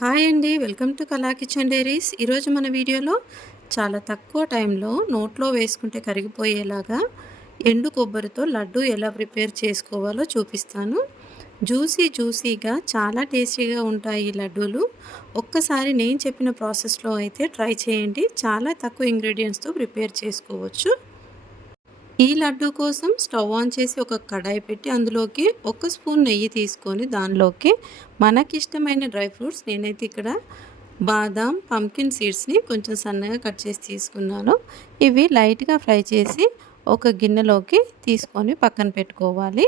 Hi అండి. Welcome to కళా kitchen diaries. ఈరోజు మన వీడియోలో చాలా తక్కువ టైంలో నోట్లో వేసుకుంటే కరిగిపోయేలాగా ఎండు కొబ్బరితో లడ్డు ఎలా ప్రిపేర్ చేసుకోవాలో చూపిస్తాను. జ్యూసీగా చాలా టేస్టీగా ఉంటాయి ఈ లడ్డూలు. ఒక్కసారి నేను చెప్పిన ప్రాసెస్లో అయితే ట్రై చేయండి. చాలా తక్కువ ఇంగ్రీడియంట్స్తో ప్రిపేర్ చేసుకోవచ్చు. ఈ లడ్డు కోసం స్టవ్ ఆన్ చేసి ఒక కడాయి పెట్టి అందులోకి ఒక స్పూన్ నెయ్యి తీసుకొని దానిలోకి మనకిష్టమైన డ్రై ఫ్రూట్స్ నేనైతే ఇక్కడ బాదాం, పంకిన్ సీడ్స్ని కొంచెం సన్నగా కట్ చేసి తీసుకున్నాను. ఇవి లైట్గా ఫ్రై చేసి ఒక గిన్నెలోకి తీసుకొని పక్కన పెట్టుకోవాలి.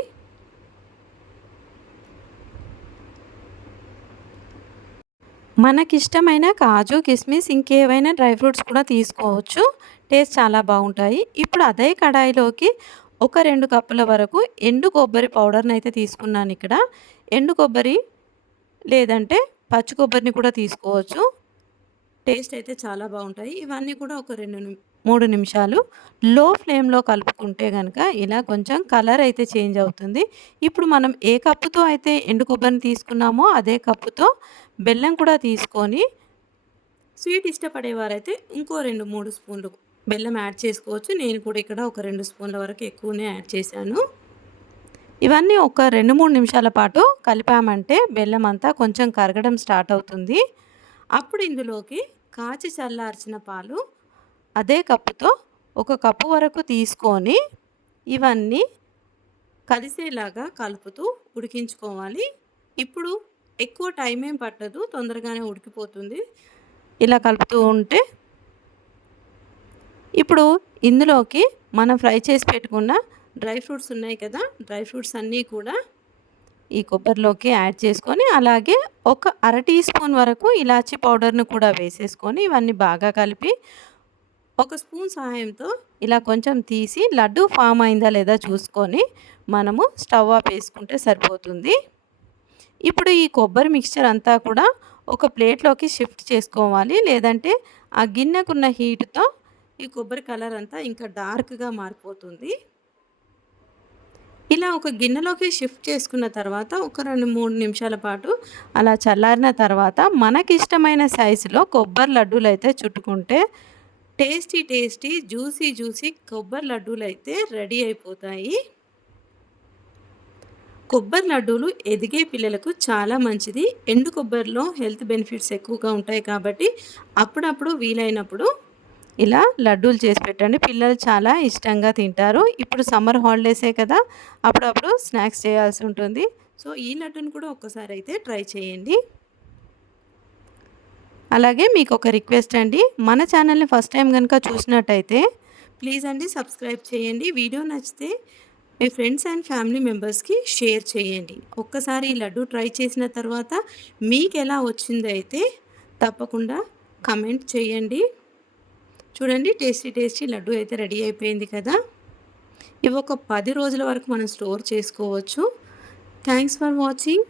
మనకిష్టమైన కాజు, కిస్మిస్ ఇంకేవైనా డ్రై ఫ్రూట్స్ కూడా తీసుకోవచ్చు. టేస్ట్ చాలా బాగుంటాయి. ఇప్పుడు అదే కడాయిలోకి ఒక 2 కప్పుల వరకు ఎండు కొబ్బరి పౌడర్ని అయితే తీసుకున్నాను ఇక్కడ. ఎండు కొబ్బరి లేదంటే పచ్చి కొబ్బరిని కూడా తీసుకోవచ్చు. టేస్ట్ అయితే చాలా బాగుంటాయి. ఇవన్నీ కూడా ఒక 3 నిమిషాలు లో ఫ్లేమ్‌లో కలుపుకుంటే గనక ఇలా కొంచెం కలర్ అయితే చేంజ్ అవుతుంది. ఇప్పుడు మనం ఏ కప్పుతో అయితే ఎండు కొబ్బరిని తీసుకున్నామో అదే కప్పుతో బెల్లం కూడా తీసుకొని స్వీట్ ఇష్టపడేవారైతే ఇంకో 2, 3 స్పూన్లు బెల్లం యాడ్ చేసుకోవచ్చు. నేను కూడా ఇక్కడ ఒక 2 స్పూన్ల వరకు ఎక్కువనే యాడ్ చేశాను. ఇవన్నీ ఒక 2, 3 నిమిషాల పాటు కలిపామంటే బెల్లం అంతా కొంచెం కరగడం స్టార్ట్ అవుతుంది. అప్పుడు ఇందులోకి కాచి చల్లార్చిన పాలు అదే కప్పుతో ఒక కప్పు వరకు తీసుకొని ఇవన్నీ కలిసేలాగా కలుపుతూ ఉడికించుకోవాలి. ఇప్పుడు ఎక్కువ టైం ఏం పట్టదు, తొందరగానే ఉడికిపోతుంది ఇలా కలుపుతూ ఉంటే. ఇప్పుడు ఇందులోకి మనం ఫ్రై చేసి పెట్టుకున్న డ్రై ఫ్రూట్స్ ఉన్నాయి కదా, డ్రై ఫ్రూట్స్ అన్నీ కూడా ఈ కొబ్బరిలోకి యాడ్ చేసుకొని అలాగే ఒక అర టీ స్పూన్ వరకు ఇలాచీ పౌడర్ను కూడా వేసేసుకొని ఇవన్నీ బాగా కలిపి ఒక స్పూన్ సహాయంతో ఇలా కొంచెం తీసి లడ్డు ఫామ్ అయిందా లేదా చూసుకొని మనము స్టవ్ ఆఫ్ వేసుకుంటే సరిపోతుంది. ఇప్పుడు ఈ కొబ్బరి మిక్స్చర్ అంతా కూడా ఒక ప్లేట్లోకి షిఫ్ట్ చేసుకోవాలి. లేదంటే ఆ గిన్నెకున్న హీట్తో ఈ కొబ్బరి కలర్ అంతా ఇంకా డార్క్గా మారిపోతుంది. ఇలా ఒక గిన్నెలోకి షిఫ్ట్ చేసుకున్న తర్వాత ఒక 2, 3 నిమిషాల పాటు అలా చల్లారిన తర్వాత మనకిష్టమైన సైజులో కొబ్బరి లడ్డూలు అయితే చుట్టుకుంటే టేస్టీ జ్యూసీ కొబ్బరి లడ్డూలు అయితే రెడీ అయిపోతాయి. కొబ్బరి లడ్డూలు ఎదిగే పిల్లలకు చాలా మంచిది. ఎండు కొబ్బరిలో హెల్త్ బెనిఫిట్స్ ఎక్కువగా ఉంటాయి కాబట్టి అప్పుడప్పుడు వీలైనప్పుడు ఇలా లడ్డూలు చేసి పెట్టండి. పిల్లలు చాలా ఇష్టంగా తింటారు. ఇప్పుడు సమ్మర్ హాలిడేసే కదా, అప్పుడప్పుడు స్నాక్స్ చేయాల్సి ఉంటుంది. సో ఈ లడ్డూని కూడా ఒక్కసారి అయితే ట్రై చేయండి. అలాగే మీకు ఒక రిక్వెస్ట్ అండి, మన ఛానల్ని ఫస్ట్ టైం కనుక చూసినట్టయితే ప్లీజ్ అండి సబ్స్క్రైబ్ చేయండి. వీడియో నచ్చితే మీ ఫ్రెండ్స్ అండ్ ఫ్యామిలీ మెంబర్స్కి షేర్ చేయండి. ఒక్కసారి ఈ లడ్డు ట్రై చేసిన తర్వాత మీకు ఎలా వచ్చిందో అయితే తప్పకుండా కమెంట్ చేయండి. చూడండి, టేస్టీ లడ్డు అయితే రెడీ అయిపోయింది కదా. ఇవి ఒక 10 రోజుల వరకు మనం స్టోర్ చేసుకోవచ్చు. Thanks for watching.